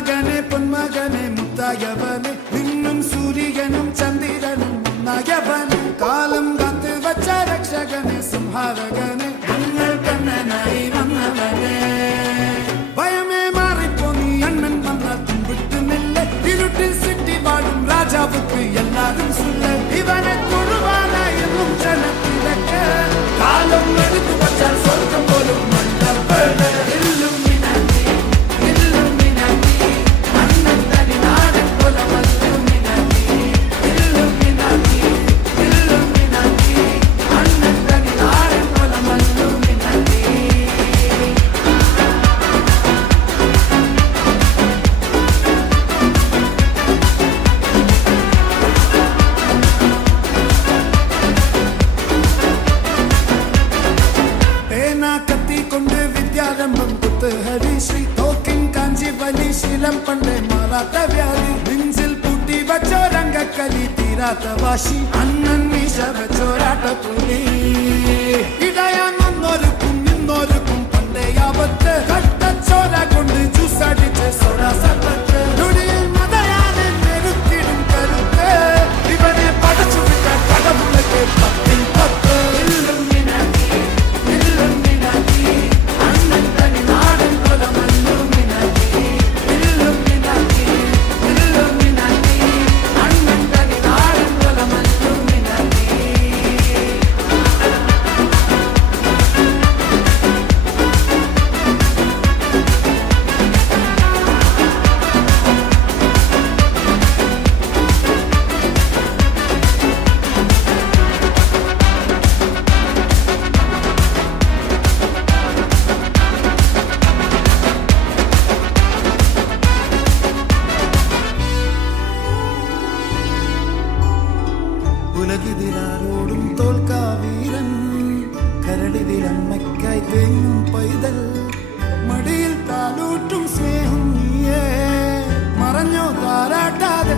മകനെ പൊന്മകനെ മുത്തായവനെ നിന്നും സൂര്യനും ചന്ദ്രനും ഒന്നായവനെ കാലം കാത്ത് വച്ച രക്ഷകനെ സംഹാരകനെ ഞങ്ങൾ കണ്ണനായി വന്നവനെ ഭയമേ മാറിപ്പോ നീ അണ്ണൻ വന്നാൽ തുമ്പിട്ടുമില്ല ഇരുട്ടിൽ സിറ്റി വാടും രാജാവുക്ക് എല്ലാരും സുല്ല ഇവനെ തൊഴുവാനായെന്നും ജനത്തിലൊക്കെ കാലം എടുത്തു വച്ചാൽ സ്വർഗം പോലും മണ്ണപ്പേട് ഹരിശ്രീ തോക്കിൻ കാഞ്ചി വലി ശീലം പണ്ടേ മാറാത്ത വ്യാധി നെഞ്ചിൽ പൂട്ടി വച്ചോരംഗക്കലി തീരാത്ത വാശി അണ്ണൻ മീശ വെച്ചോരാട്ട പുലി ഇടയാന്നൊരുക്കും നിന്നൊരുക്കും പണ്ടേ ആപത്ത് കട്ടച്ചോര കൊണ്ട് ജ്യൂസടിച്ച് സോഡ സർബത്ത് നൊടിയിൽ മതയാനെ നെരുത്തിടും കരുത്ത് ഇവനെ പടച്ചു വിട്ടാൽ പടമുളക്കെ പത്തിൽ പത്ത് ഉലകിതിരാരോടും തോൽക്കാവീരൻ കരടിതിരമ്മയ്ക്കായി തേങ്ങും പൈതൽ മടിയിൽ താലൂറ്റും സ്നേഹം നീയേ മറഞ്ഞോ താരാട്ടാതെ